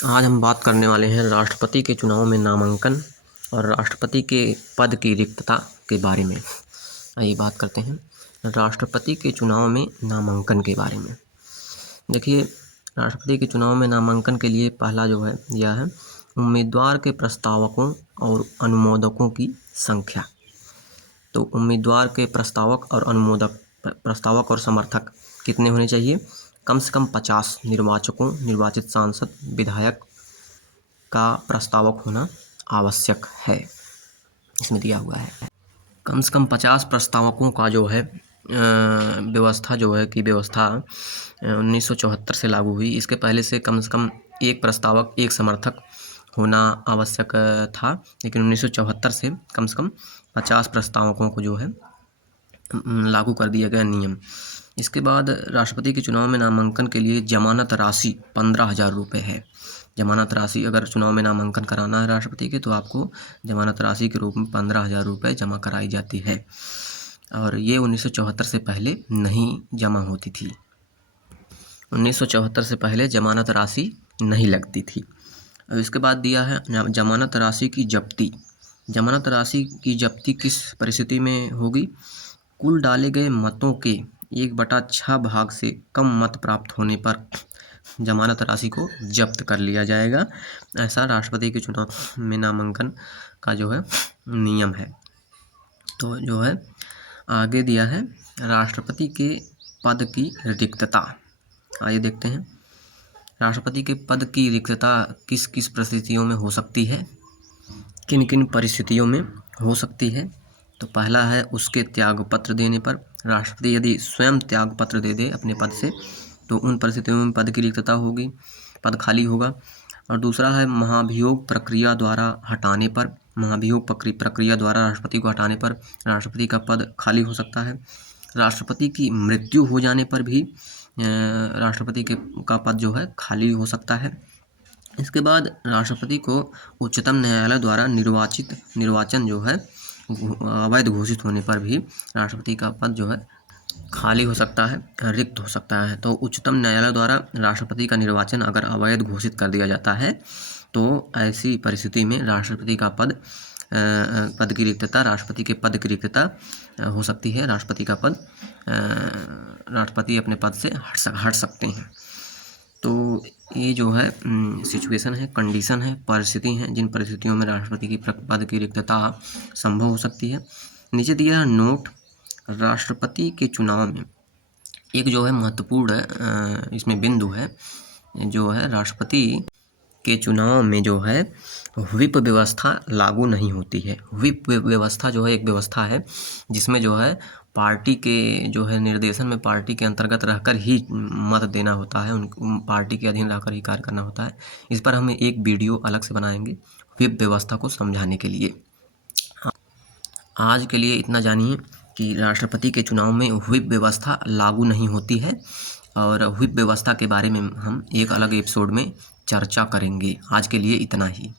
आज हम बात करने वाले हैं राष्ट्रपति के चुनाव में नामांकन और राष्ट्रपति के पद की रिक्तता के बारे में। आइए बात करते हैं राष्ट्रपति के चुनाव में नामांकन के बारे में। देखिए, राष्ट्रपति के चुनाव में नामांकन के लिए पहला जो है यह है उम्मीदवार के प्रस्तावकों और अनुमोदकों की संख्या। तो उम्मीदवार के प्रस्तावक और समर्थक कितने होने चाहिए? कम से कम 50 निर्वाचकों, निर्वाचित सांसद, विधायक का प्रस्तावक होना आवश्यक है, इसमें दिया हुआ है। कम से कम 50 प्रस्तावकों का जो है व्यवस्था 1974 से लागू हुई। इसके पहले से कम एक प्रस्तावक, एक समर्थक होना आवश्यक था, लेकिन 1974 से कम 50 प्रस्तावकों को जो है लागू कर दिया गया नियम। इसके बाद राष्ट्रपति के चुनाव में नामांकन के लिए जमानत राशि 15,000 रुपये है। जमानत राशि, अगर चुनाव में नामांकन कराना है राष्ट्रपति के, तो आपको जमानत राशि के रूप में 15,000 रुपये जमा कराई जाती है, और ये 1974 से पहले नहीं जमा होती थी। 1974 से पहले जमानत राशि नहीं लगती थी। और इसके बाद दिया है जमानत राशि की जब्ती। जमानत राशि की जब्ती किस परिस्थिति में होगी? कुल डाले गए मतों के 1/6 भाग से कम मत प्राप्त होने पर जमानत राशि को जब्त कर लिया जाएगा। ऐसा राष्ट्रपति के चुनाव में नामांकन का जो है नियम है। तो जो है आगे दिया है राष्ट्रपति के पद की रिक्तता। आइए देखते हैं राष्ट्रपति के पद की रिक्तता किस किस परिस्थितियों में हो सकती है, किन किन परिस्थितियों में हो सकती है। तो पहला है उसके त्यागपत्र देने पर। राष्ट्रपति यदि स्वयं त्यागपत्र दे दे अपने पद से, तो उन परिस्थितियों में पद की रिक्तता होगी, पद खाली होगा। और दूसरा है महाभियोग प्रक्रिया द्वारा हटाने पर। महाभियोग प्रक्रिया द्वारा राष्ट्रपति को हटाने पर राष्ट्रपति का पद खाली हो सकता है। राष्ट्रपति की मृत्यु हो जाने पर भी राष्ट्रपति का पद जो है खाली हो सकता है। इसके बाद राष्ट्रपति को उच्चतम न्यायालय द्वारा निर्वाचन जो है अवैध घोषित होने पर भी राष्ट्रपति का पद जो है खाली हो सकता है, रिक्त हो सकता है। तो उच्चतम न्यायालय द्वारा राष्ट्रपति का निर्वाचन अगर अवैध घोषित कर दिया जाता है, तो ऐसी परिस्थिति में राष्ट्रपति का पद की रिक्तता, राष्ट्रपति के पद की रिक्तता हो सकती है। राष्ट्रपति अपने पद से हट सकते हैं। तो ये जो है सिचुएशन है, कंडीशन है, परिस्थिति हैं, जिन परिस्थितियों में राष्ट्रपति की पद की रिक्तता संभव हो सकती है। नीचे दिया है नोट। राष्ट्रपति के चुनाव में एक जो है महत्वपूर्ण इसमें बिंदु है, जो है राष्ट्रपति के चुनाव में जो है व्हिप व्यवस्था लागू नहीं होती है। व्हिप व्यवस्था जो है एक व्यवस्था है जिसमें जो है पार्टी के जो है निर्देशन में, पार्टी के अंतर्गत रहकर ही मत देना होता है, उन पार्टी के अधीन रहकर ही कार्य करना होता है। इस पर हम एक वीडियो अलग से बनाएंगे व्हिप व्यवस्था को समझाने के लिए। आज के लिए इतना जानिए कि राष्ट्रपति के चुनाव में व्हिप व्यवस्था लागू नहीं होती है, और व्हिप व्यवस्था के बारे में हम एक अलग एपिसोड में चर्चा करेंगे। आज के लिए इतना ही।